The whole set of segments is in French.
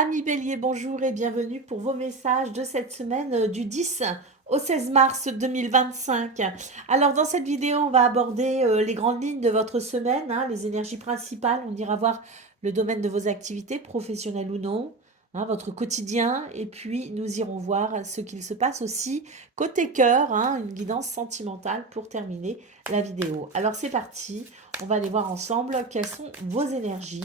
Amis Bélier, bonjour et bienvenue pour vos messages de cette semaine du 10 au 16 mars 2025. Alors dans cette vidéo, on va aborder les grandes lignes de votre semaine, hein, les énergies principales. On ira voir le domaine de vos activités, professionnelles ou non, hein, votre quotidien. Et puis nous irons voir ce qu'il se passe aussi côté cœur, hein, une guidance sentimentale pour terminer la vidéo. Alors c'est parti, on va aller voir ensemble quelles sont vos énergies.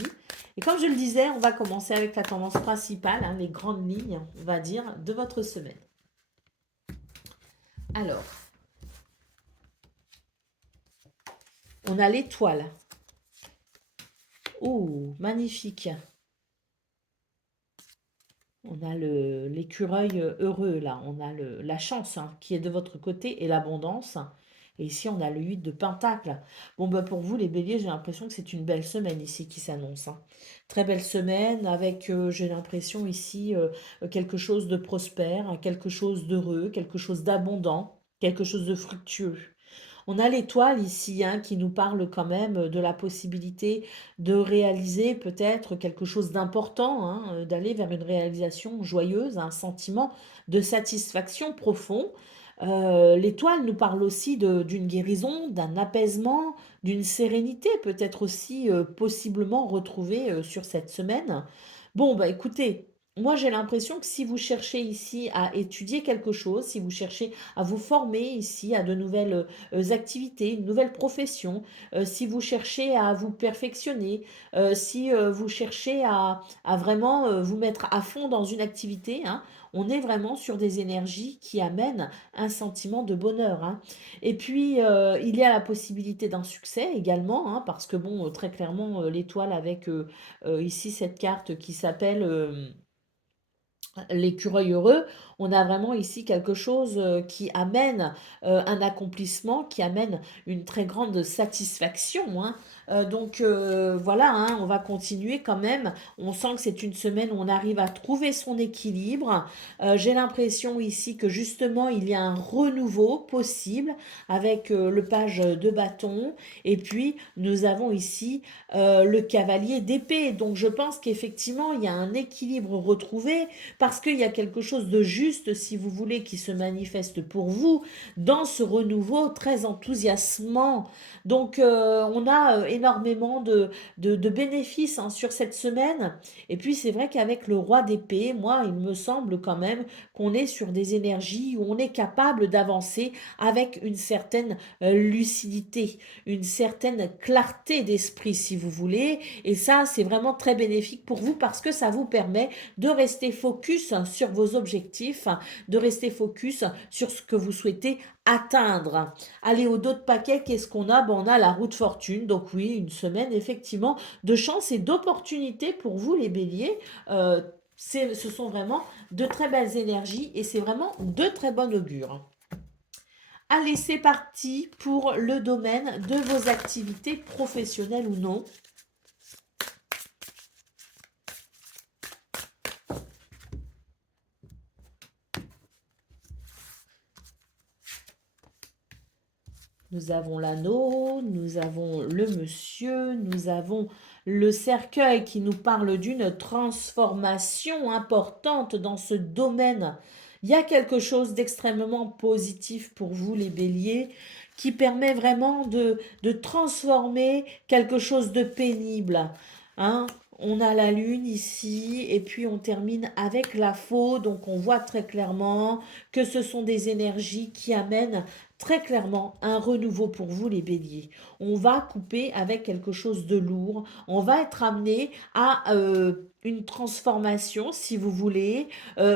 Et comme je le disais, on va commencer avec la tendance principale, hein, les grandes lignes, on va dire, de votre semaine. Alors, on a l'étoile. Oh, magnifique. On a l'écureuil heureux, là. On a la chance, hein, qui est de votre côté et l'abondance. Et ici, on a le 8 de Pentacle. Bon, bah pour vous, les béliers, j'ai l'impression que c'est une belle semaine ici qui s'annonce, hein. Très belle semaine avec, j'ai l'impression ici, quelque chose de prospère, hein, quelque chose d'heureux, quelque chose d'abondant, quelque chose de fructueux. On a l'étoile ici, hein, qui nous parle quand même de la possibilité de réaliser peut-être quelque chose d'important, hein, d'aller vers une réalisation joyeuse, un sentiment de satisfaction profond. L'étoile nous parle aussi d'une guérison, d'un apaisement, d'une sérénité peut-être aussi possiblement retrouvée sur cette semaine. Bon, bah écoutez, moi j'ai l'impression que si vous cherchez ici à étudier quelque chose, si vous cherchez à vous former ici à de nouvelles activités, une nouvelle profession, si vous cherchez à vous perfectionner, si vous cherchez à vraiment vous mettre à fond dans une activité, hein, on est vraiment sur des énergies qui amènent un sentiment de bonheur, hein. Et puis, il y a la possibilité d'un succès également, hein, parce que bon, très clairement, l'étoile avec ici cette carte qui s'appelle l'écureuil heureux, on a vraiment ici quelque chose qui amène un accomplissement, qui amène une très grande satisfaction, hein. Voilà, hein, on va continuer quand même. On sent que c'est une semaine où on arrive à trouver son équilibre. J'ai l'impression ici que justement il y a un renouveau possible avec le page de bâton. Et puis nous avons ici le cavalier d'épée. Donc je pense qu'effectivement il y a un équilibre retrouvé parce qu'il y a quelque chose de juste, si vous voulez, qui se manifeste pour vous dans ce renouveau très enthousiasmant. On a énormément de bénéfices, hein, sur cette semaine. Et puis, c'est vrai qu'avec le roi d'épée, moi, il me semble quand même qu'on est sur des énergies où on est capable d'avancer avec une certaine lucidité, une certaine clarté d'esprit, si vous voulez. Et ça, c'est vraiment très bénéfique pour vous parce que ça vous permet de rester focus sur vos objectifs, de rester focus sur ce que vous souhaitez atteindre. Allez, au dos de paquet, qu'est-ce qu'on a? On a la roue de fortune. Donc oui, une semaine effectivement de chance et d'opportunités pour vous les béliers. Ce sont vraiment de très belles énergies et c'est vraiment de très bon augure. Allez, c'est parti pour le domaine de vos activités professionnelles ou non. Nous avons l'anneau, nous avons le monsieur, nous avons le cercueil qui nous parle d'une transformation importante dans ce domaine. Il y a quelque chose d'extrêmement positif pour vous, les béliers, qui permet vraiment de transformer quelque chose de pénible, hein. On a la lune ici et puis on termine avec la faux, donc on voit très clairement que ce sont des énergies qui amènent très clairement un renouveau pour vous les béliers. On va couper avec quelque chose de lourd, on va être amené à une transformation si vous voulez.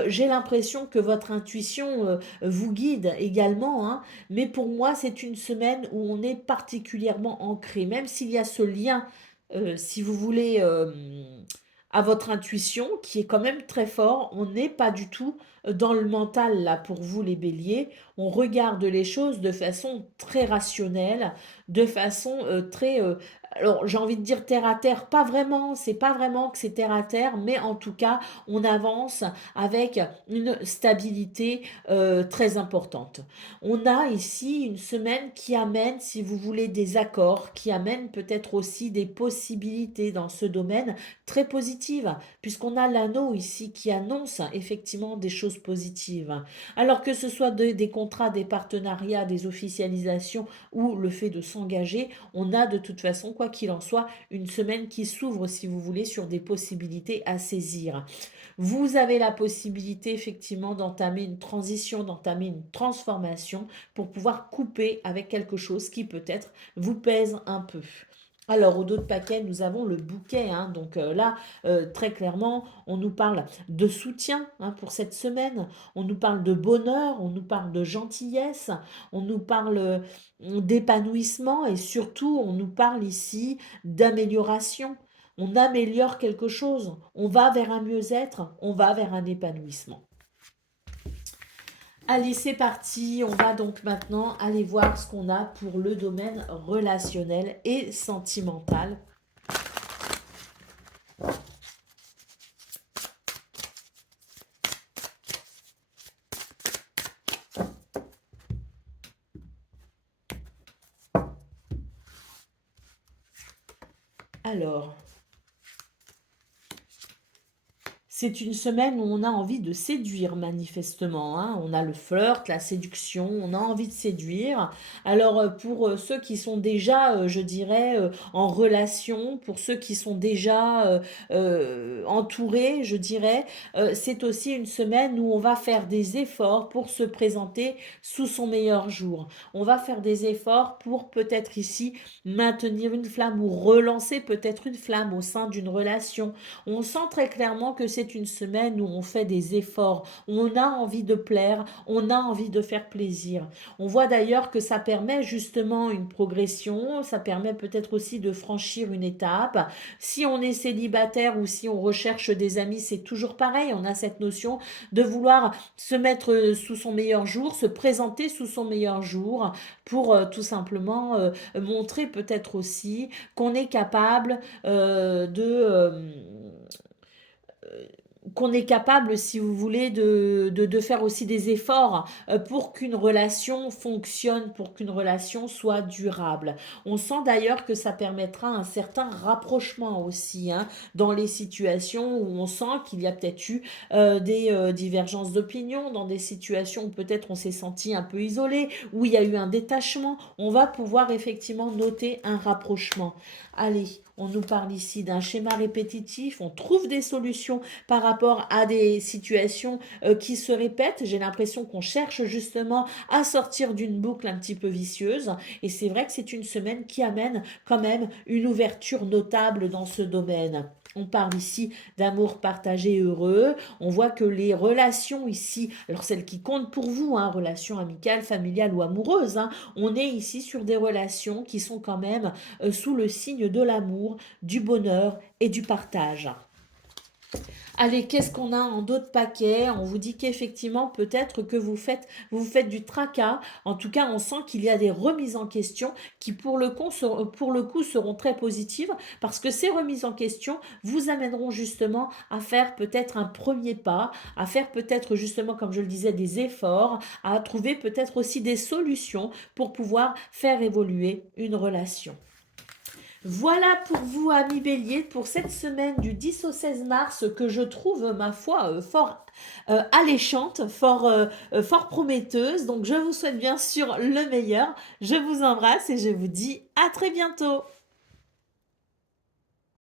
J'ai l'impression que votre intuition vous guide également, hein, mais pour moi c'est une semaine où on est particulièrement ancré, même s'il y a ce lien, si vous voulez, à votre intuition, qui est quand même très fort. On n'est pas du tout dans le mental, là, pour vous, les béliers. On regarde les choses de façon très rationnelle, de façon très alors j'ai envie de dire terre à terre, pas vraiment, c'est pas vraiment que c'est terre à terre, mais en tout cas, on avance avec une stabilité très importante. On a ici une semaine qui amène, si vous voulez, des accords, qui amène peut-être aussi des possibilités dans ce domaine très positives, puisqu'on a l'anneau ici qui annonce effectivement des choses positives. Alors que ce soit des contrats, des partenariats, des officialisations ou le fait de s'engager, on a de toute façon, quoi qu'il en soit, une semaine qui s'ouvre, si vous voulez, sur des possibilités à saisir. Vous avez la possibilité effectivement d'entamer une transition, d'entamer une transformation pour pouvoir couper avec quelque chose qui peut-être vous pèse un peu. Alors, au dos de paquet, nous avons le bouquet, hein. Donc là, très clairement, on nous parle de soutien, hein, pour cette semaine. On nous parle de bonheur, on nous parle de gentillesse, on nous parle d'épanouissement et surtout, on nous parle ici d'amélioration. On améliore quelque chose, on va vers un mieux-être, on va vers un épanouissement. Allez, c'est parti. On va donc maintenant aller voir ce qu'on a pour le domaine relationnel et sentimental. Alors, c'est une semaine où on a envie de séduire manifestement, hein. On a le flirt, la séduction, on a envie de séduire. Alors pour ceux qui sont déjà, je dirais, en relation, pour ceux qui sont déjà entourés, je dirais, c'est aussi une semaine où on va faire des efforts pour se présenter sous son meilleur jour. On va faire des efforts pour peut-être ici maintenir une flamme ou relancer peut-être une flamme au sein d'une relation. On sent très clairement que c'est une semaine où on fait des efforts, où on a envie de plaire, on a envie de faire plaisir. On voit d'ailleurs que ça permet justement une progression, ça permet peut-être aussi de franchir une étape. Si on est célibataire ou si on recherche des amis, c'est toujours pareil, on a cette notion de vouloir se mettre sous son meilleur jour, se présenter sous son meilleur jour pour tout simplement montrer peut-être aussi qu'on est capable qu'on est capable, si vous voulez, de faire aussi des efforts pour qu'une relation fonctionne, pour qu'une relation soit durable. On sent d'ailleurs que ça permettra un certain rapprochement aussi, hein, dans les situations où on sent qu'il y a peut-être eu des divergences d'opinion, dans des situations où peut-être on s'est senti un peu isolé, où il y a eu un détachement. On va pouvoir effectivement noter un rapprochement. Allez, on nous parle ici d'un schéma répétitif, on trouve des solutions par rapport à des situations qui se répètent. J'ai l'impression qu'on cherche justement à sortir d'une boucle un petit peu vicieuse. Et c'est vrai que c'est une semaine qui amène quand même une ouverture notable dans ce domaine. On parle ici d'amour partagé heureux. On voit que les relations ici, alors celles qui comptent pour vous, hein, relations amicales, familiales ou amoureuses, hein, on est ici sur des relations qui sont quand même sous le signe de l'amour, du bonheur et du partage. Allez, qu'est-ce qu'on a en d'autres paquets? On vous dit qu'effectivement, peut-être que vous faites du tracas. En tout cas, on sent qu'il y a des remises en question qui, pour le coup, seront très positives parce que ces remises en question vous amèneront justement à faire peut-être un premier pas, à faire peut-être justement, comme je le disais, des efforts, à trouver peut-être aussi des solutions pour pouvoir faire évoluer une relation. Voilà pour vous, amis béliers, pour cette semaine du 10 au 16 mars que je trouve, ma foi, fort alléchante, fort prometteuse. Donc je vous souhaite bien sûr le meilleur. Je vous embrasse et je vous dis à très bientôt.